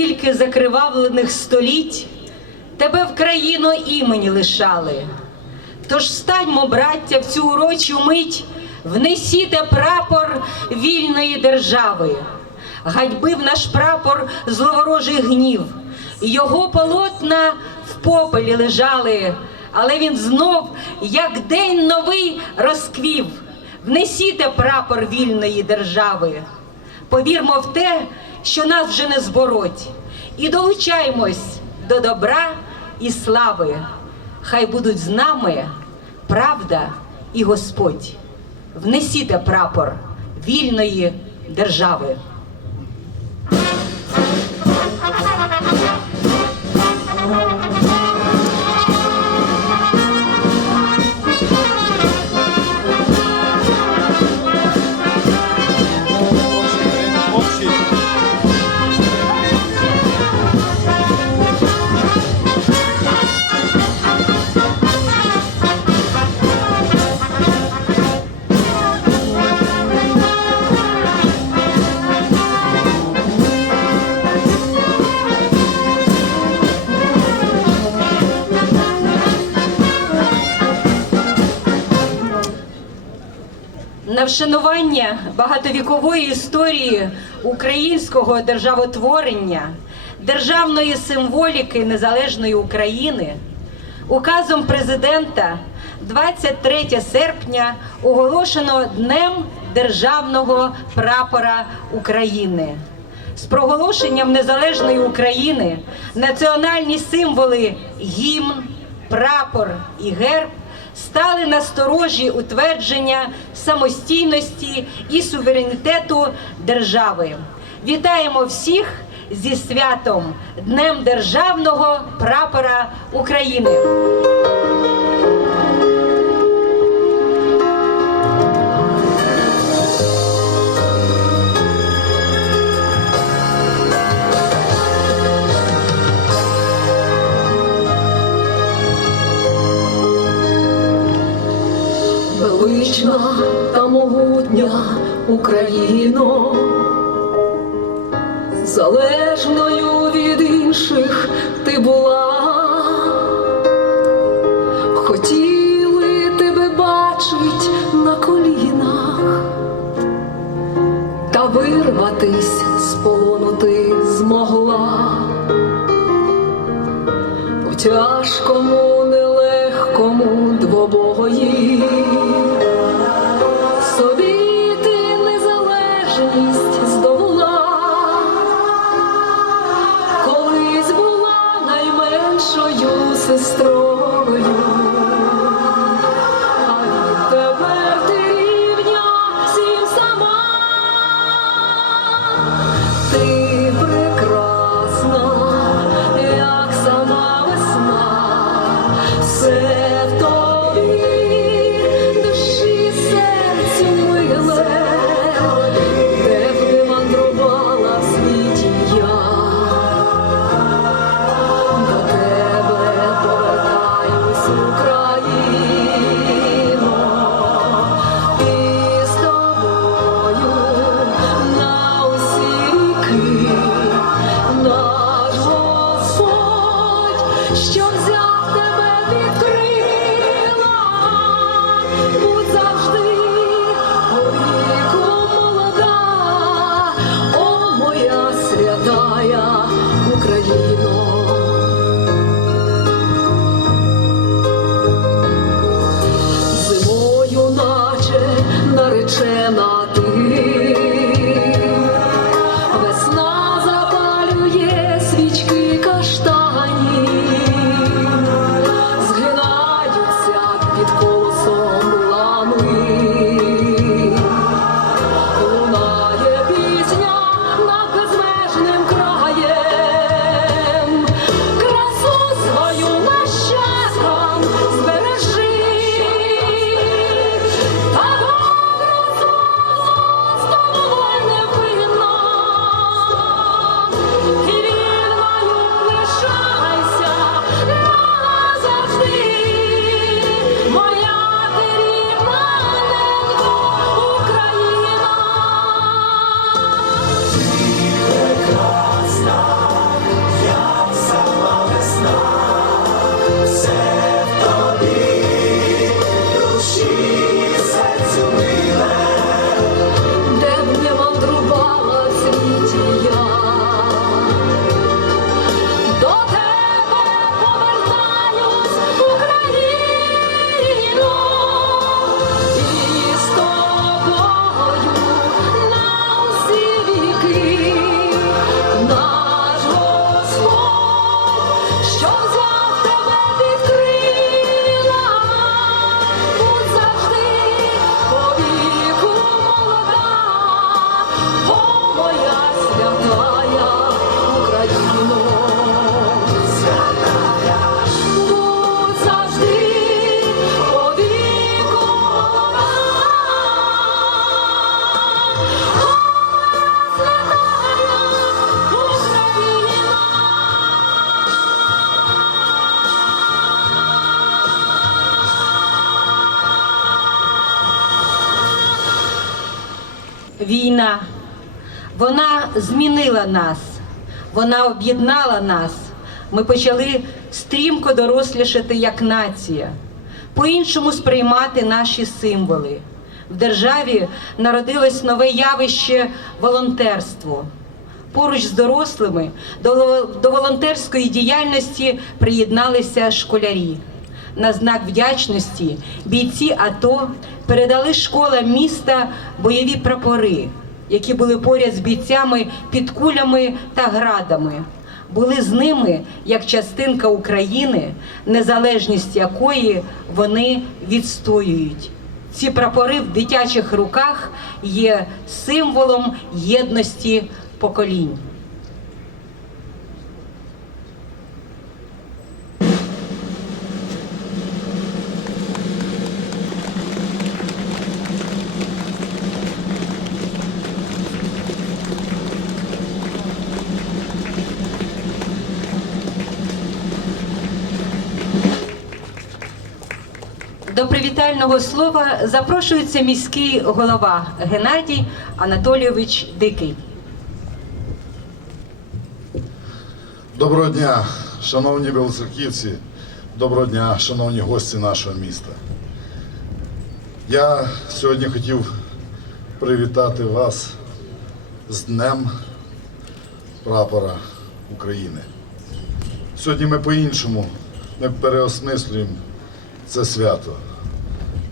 скільки закривавлених століть тебе в країну імені лишали. Тож станьмо, браття, в цю урочу мить, внесіте прапор вільної держави. Гадьбив наш прапор зловорожий гнів, його полотна в попелі лежали, але він знов, як день новий, розквів. Внесіте прапор вільної держави. Повірмо в те, що нас вже не збороть, і долучаємось до добра і слави. Хай будуть з нами правда і Господь. Внесіте прапор вільної держави. На вшанування багатовікової історії українського державотворення, державної символіки незалежної України, указом президента 23 серпня оголошено Днем Державного прапора України. З проголошенням незалежної України національні символи гімн, прапор і герб стали на сторожі утвердження самостійності і суверенітету держави. Вітаємо всіх зі святом Днем Державного прапора України. Велична та могутня Україно, залежною від інших ти була, змінила нас, вона об'єднала нас. Ми почали стрімко дорослішати як нація, по-іншому сприймати наші символи. В державі народилось нове явище волонтерство. Поруч з дорослими до, волонтерської діяльності приєдналися школярі. На знак вдячності бійці АТО передали школам міста бойові прапори, які були поряд з бійцями під кулями та градами. Були з ними як частинка України, незалежність якої вони відстоюють. Ці прапори в дитячих руках є символом єдності поколінь. До слова запрошується міський голова Геннадій Анатолійович Дикий. Доброго дня, шановні білоцерківці, доброго дня, шановні гості нашого міста. Я сьогодні хотів привітати вас з Днем прапора України. Сьогодні ми по-іншому ми переосмислюємо це свято.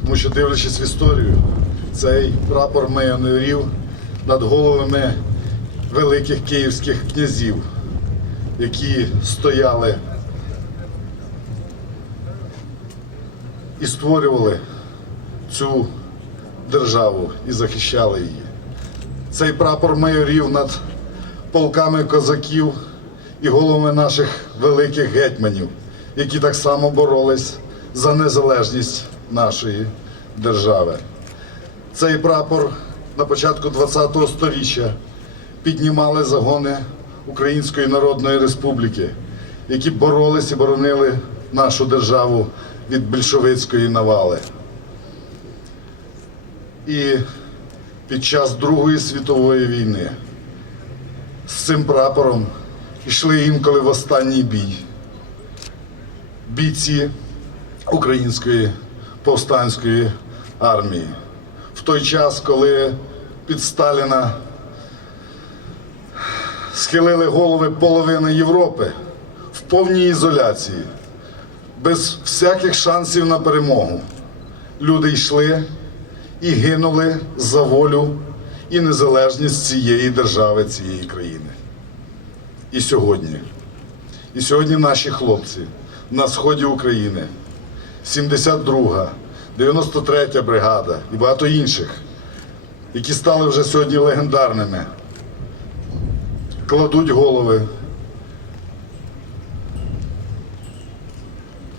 Тому що, дивлячись в історію, цей прапор майонерів над головами великих київських князів, які стояли і створювали цю державу і захищали її. Цей прапор майорів над полками козаків і головами наших великих гетьманів, які так само боролись за незалежність нашої держави. Цей прапор на початку ХХ століття піднімали загони Української Народної Республіки, які боролись і боронили нашу державу від більшовицької навали. І під час Другої світової війни з цим прапором йшли інколи в останній бій. Бійці Української повстанської армії. В той час, коли під Сталіна схилили голови половини Європи в повній ізоляції, без всяких шансів на перемогу. Люди йшли і гинули за волю і незалежність цієї держави, цієї країни. І сьогодні, і сьогодні наші хлопці на сході України, 72-га, 93-я бригада і багато інших, які стали вже сьогодні легендарними, кладуть голови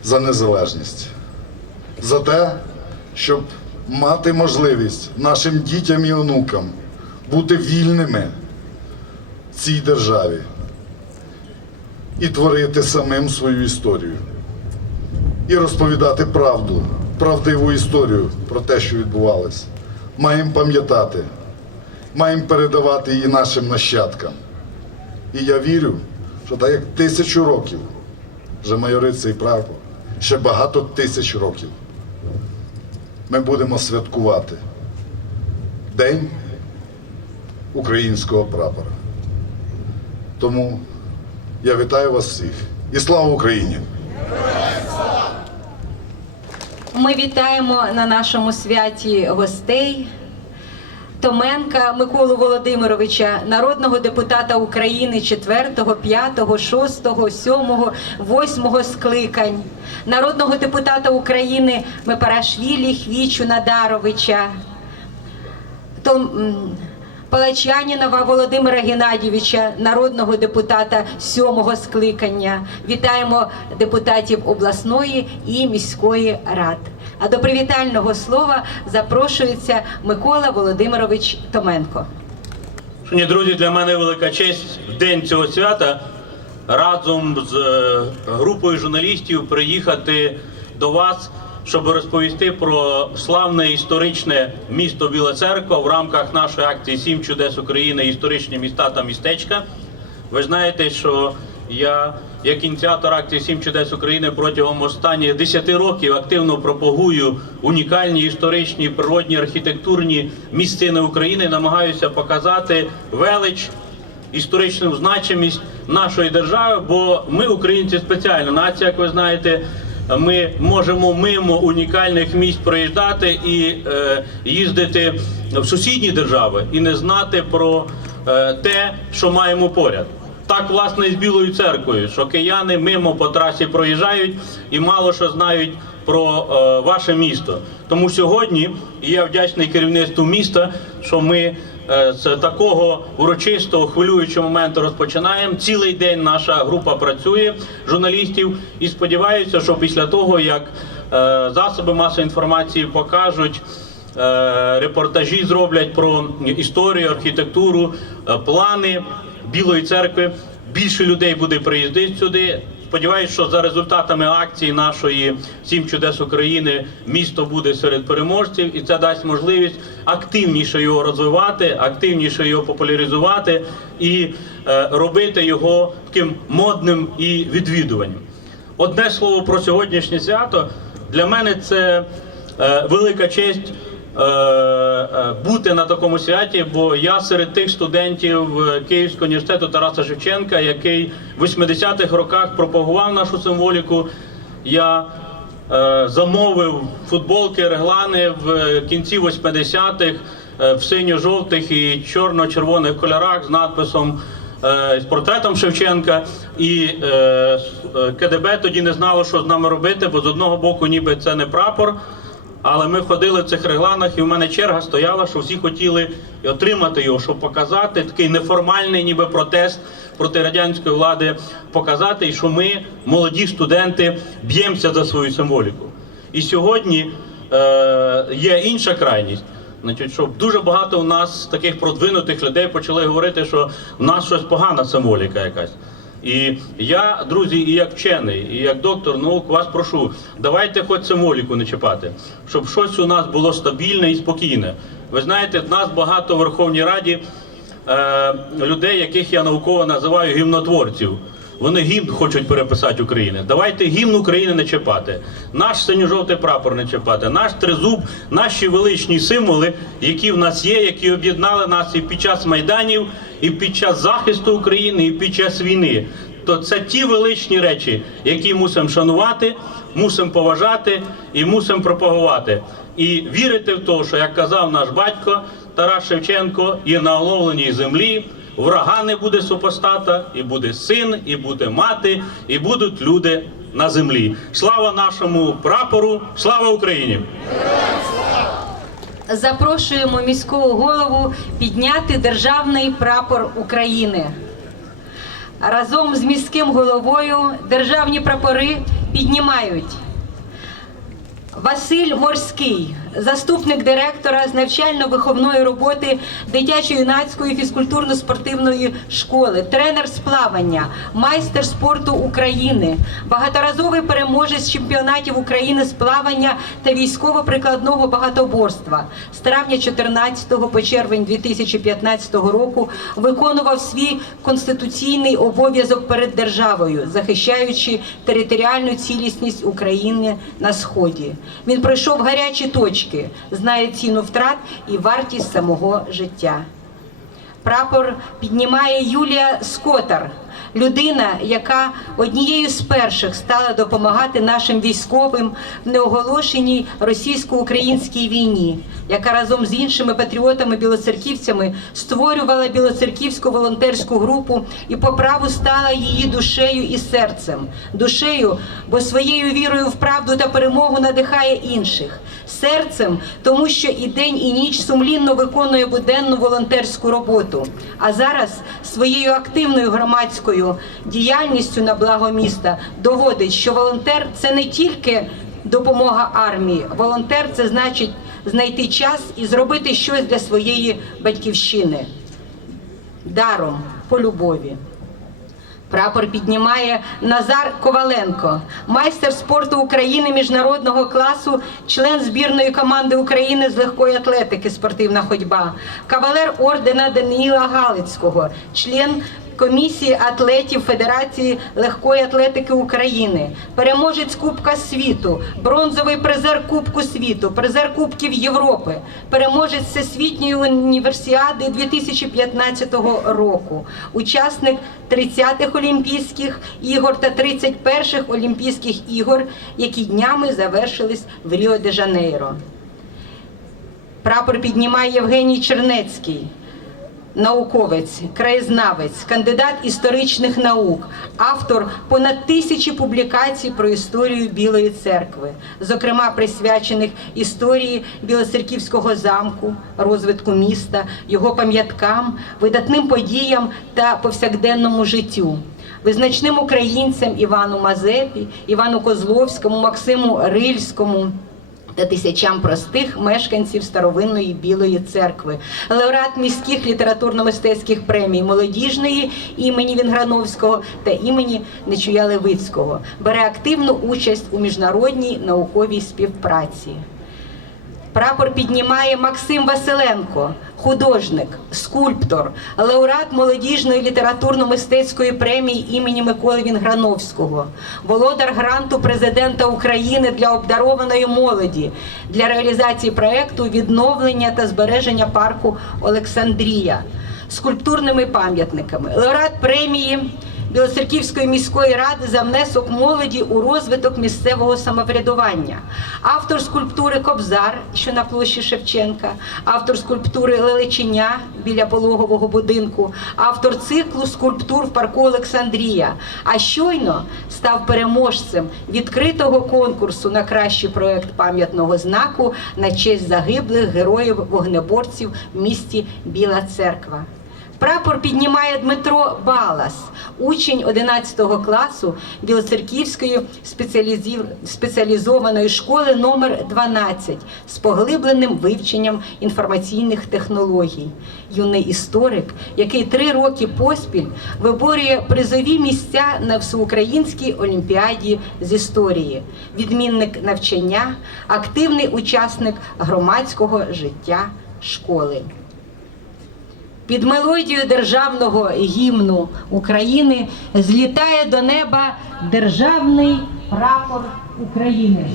за незалежність, за те, щоб мати можливість нашим дітям і онукам бути вільними в цій державі і творити самим свою історію, і розповідати правду, правдиву історію про те, що відбувалося. Маємо пам'ятати, маємо передавати її нашим нащадкам. І я вірю, що так як тисячу років вже майорить цей прапор, ще багато тисяч років ми будемо святкувати День українського прапора. Тому я вітаю вас всіх і слава Україні! Ми вітаємо на нашому святі гостей. Томенка Миколу Володимировича, народного депутата України 4, 5, 6, 7, 8 скликань, народного депутата України Мепарашвілі Хвічу Надаровича, Палачанінова Володимира Геннадійовича, народного депутата сьомого скликання. Вітаємо депутатів обласної і міської рад. А до привітального слова запрошується Микола Володимирович Томенко. Шановні друзі, для мене велика честь в день цього свята разом з е, групою журналістів приїхати до вас щоб розповісти про славне історичне місто Біла Церква в рамках нашої акції Сім чудес України, історичні міста та містечка. Ви знаєте, що я, як ініціатор акції Сім чудес України протягом останніх 10 років активно пропагую унікальні історичні, природні, архітектурні місцини України, намагаюся показати велич історичну значимість нашої держави, бо ми, українці, спеціальна нація, як ви знаєте. Ми можемо мимо унікальних місць проїжджати і е, їздити в сусідні держави і не знати про е, те, що маємо поряд. Так, власне, і з Білою церквою, що кияни мимо по трасі проїжджають і мало що знають про е, ваше місто. Тому сьогодні я вдячний керівництву міста, що ми з такого урочистого хвилюючого моменту розпочинаємо. Цілий день наша група працює журналістів і сподіваюся, що після того як е, засоби масової інформації покажуть. е, Репортажі зроблять про історію, архітектуру, е, плани Білої церкви. Більше людей буде приїздити сюди. Сподіваюсь, що за результатами акції нашої Сім чудес України місто буде серед переможців, і це дасть можливість активніше його розвивати, активніше його популяризувати і е, робити його таким модним і відвідуваним. Одне слово про сьогоднішнє свято для мене це е, велика честь бути на такому святі, бо я серед тих студентів е, Київського університету Тараса Шевченка, який в 80-х роках пропагував нашу символіку. Я е, замовив футболки, реглани в е, кінці 80-х е, в синьо-жовтих і чорно-червоних кольорах з надписом е, з портретом Шевченка. І е, е, КДБ тоді не знало, що з нами робити, бо з одного боку, ніби це не прапор. Але ми ходили в цих регланах, і в мене черга стояла, що всі хотіли отримати його, щоб показати такий неформальний, ніби протест проти радянської влади, показати, і що ми, молоді студенти, б'ємося за свою символіку. І сьогодні е, є інша крайність. Значить, що дуже багато у нас таких продвинутих людей почали говорити, що в нас щось погана символіка якась. І я, друзі, і як вчений, і як доктор наук вас прошу, давайте хоч символіку не чіпати, щоб щось у нас було стабільне і спокійне. Ви знаєте, в нас багато в Верховній Раді е, людей, яких я науково називаю гімнотворців. Вони гімн хочуть переписати України. Давайте гімн України не чіпати. Наш синьо-жовтий прапор не чіпати, наш тризуб, наші величні символи, які в нас є, які об'єднали нас і під час майданів, і під час захисту України, і під час війни. То це ті величні речі, які мусимо шанувати, мусимо поважати і мусимо пропагувати. І вірити в те, що як казав наш батько Тарас Шевченко, і на оновленій землі. Врага не буде супостата, і буде син, і буде мати, і будуть люди на землі. Слава нашому прапору, слава Україні! Запрошуємо міського голову підняти державний прапор України. Разом з міським головою державні прапори піднімають Василь Морський, заступник директора з навчально-виховної роботи дитячо-юнацької фізкультурно-спортивної школи, тренер з плавання, майстер спорту України, багаторазовий переможець чемпіонатів України з плавання та військово-прикладного багатоборства. З травня 14 по червень 2015 року виконував свій конституційний обов'язок перед державою, захищаючи територіальну цілісність України на сході. Він пройшов гарячі точки, знає ціну втрат і вартість самого життя. Прапор піднімає Юлія Скотар, людина, яка однією з перших стала допомагати нашим військовим в неоголошеній російсько-українській війні, яка разом з іншими патріотами-білоцерківцями створювала білоцерківську волонтерську групу і по праву стала її душею і серцем. Душею, бо своєю вірою в правду та перемогу надихає інших. Серцем, тому що і день, і ніч сумлінно виконує буденну волонтерську роботу. А зараз своєю активною громадською діяльністю на благо міста доводить, що волонтер це не тільки допомога армії. Волонтер це значить знайти час і зробити щось для своєї батьківщини даром по любові. Прапор піднімає Назар Коваленко, майстер спорту України міжнародного класу, член збірної команди України з легкої атлетики спортивна ходьба, кавалер ордена Даниїла Галицького, член комісії атлетів Федерації легкої атлетики України, переможець Кубка світу, бронзовий призер Кубку світу, призер Кубків Європи, переможець Всесвітньої універсіади 2015 року, учасник 30-х Олімпійських ігор та 31-х Олімпійських ігор, які днями завершились в Ріо-де-Жанейро. Прапор піднімає Євгеній Чернецький, науковець, краєзнавець, кандидат історичних наук, автор понад тисячі публікацій про історію Білої церкви, зокрема присвячених історії Білоцерківського замку, розвитку міста, його пам'яткам, видатним подіям та повсякденному життю. Визначним українцям Івану Мазепі, Івану Козловському, Максиму Рильському та тисячам простих мешканців старовинної Білої церкви, лауреат міських літературно-мистецьких премій молодіжної імені Вінграновського та імені Нечуя Левицького, бере активну участь у міжнародній науковій співпраці. Прапор піднімає Максим Василенко, художник, скульптор, лауреат молодіжної літературно-мистецької премії імені Миколи Вінграновського, володар гранту президента України для обдарованої молоді для реалізації проекту відновлення та збереження парку Олександрія скульптурними пам'ятниками, лауреат премії. Білоцерківської міської ради за внесок молоді у розвиток місцевого самоврядування, автор скульптури Кобзар, що на площі Шевченка, автор скульптури Лелеченя біля пологового будинку, автор циклу скульптур в парку Олександрія. А щойно став переможцем відкритого конкурсу на кращий проект пам'ятного знаку на честь загиблих героїв вогнеборців в місті Біла Церква. Прапор піднімає Дмитро Балас, учень 11 класу Білоцерківської спеціалізованої школи номер 12 з поглибленим вивченням інформаційних технологій. Юний історик, який три роки поспіль виборює призові місця на всеукраїнській олімпіаді з історії, відмінник навчання, активний учасник громадського життя школи. Під мелодію державного гімну України злітає до неба державний прапор України.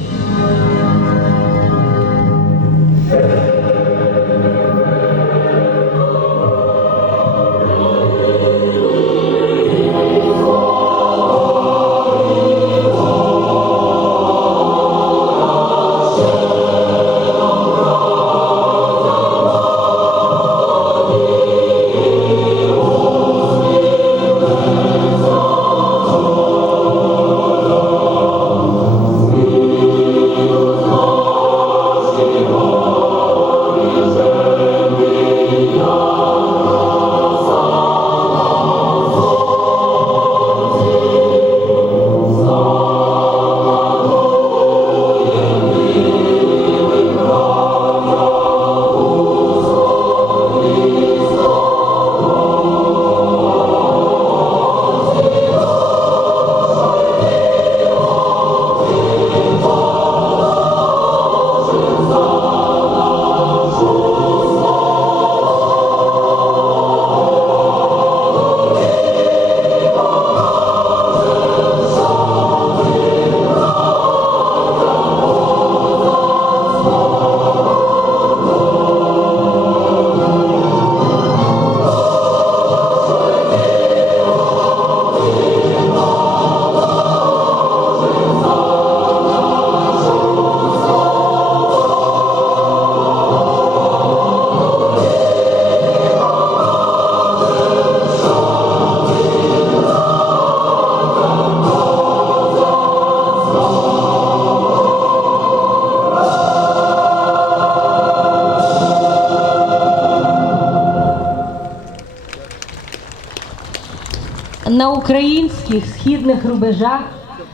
На українських східних рубежах,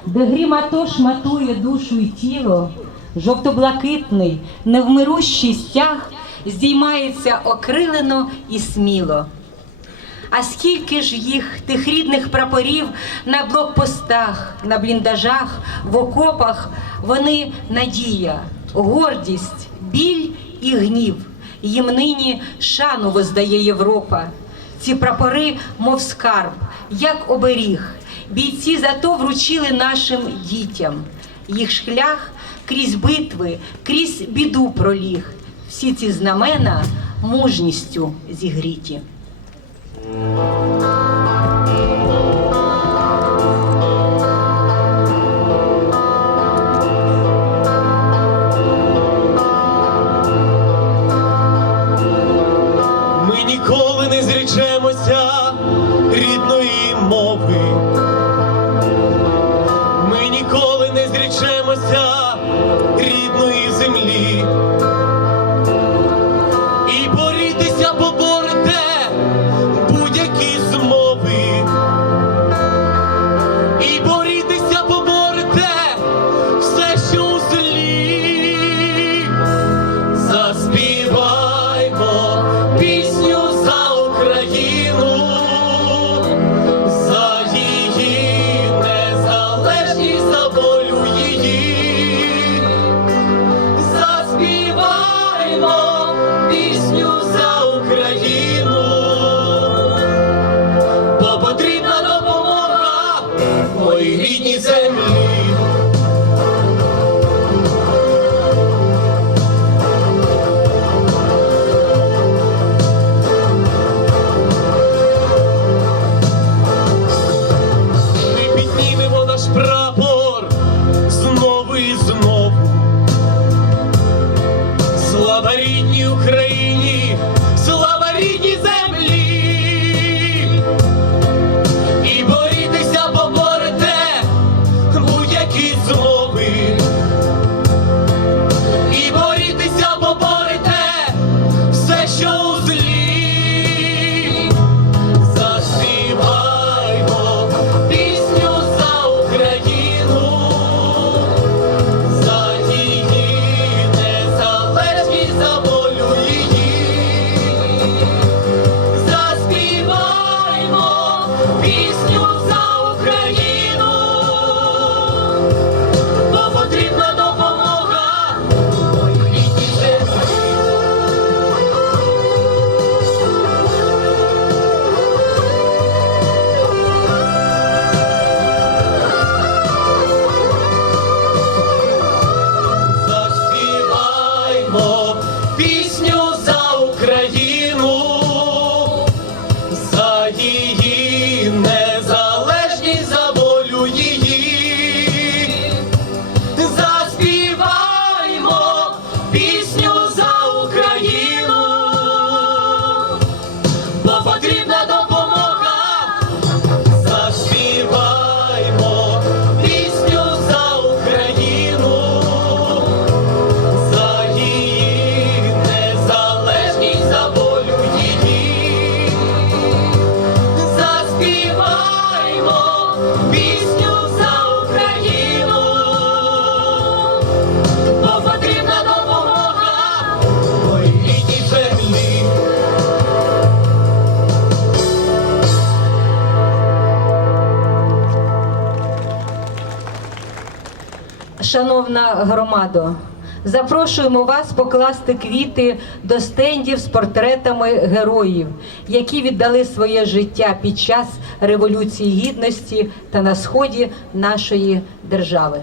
де грім АТО шматує душу і тіло, жовто-блакитний, невмирущий стяг здіймається окрилено і сміло. А скільки ж їх, тих рідних прапорів на блокпостах, на бліндажах, в окопах, вони надія, гордість, біль і гнів. Їм нині шану воздає Європа. Ці прапори, мов скарб, як оберіг. Бійці зато вручили нашим дітям. Їх шлях крізь битви, крізь біду проліг. Всі ці знамена мужністю зігріті. Шановна громадо, запрошуємо вас покласти квіти до стендів з портретами героїв, які віддали своє життя під час Революції Гідності та на сході нашої держави.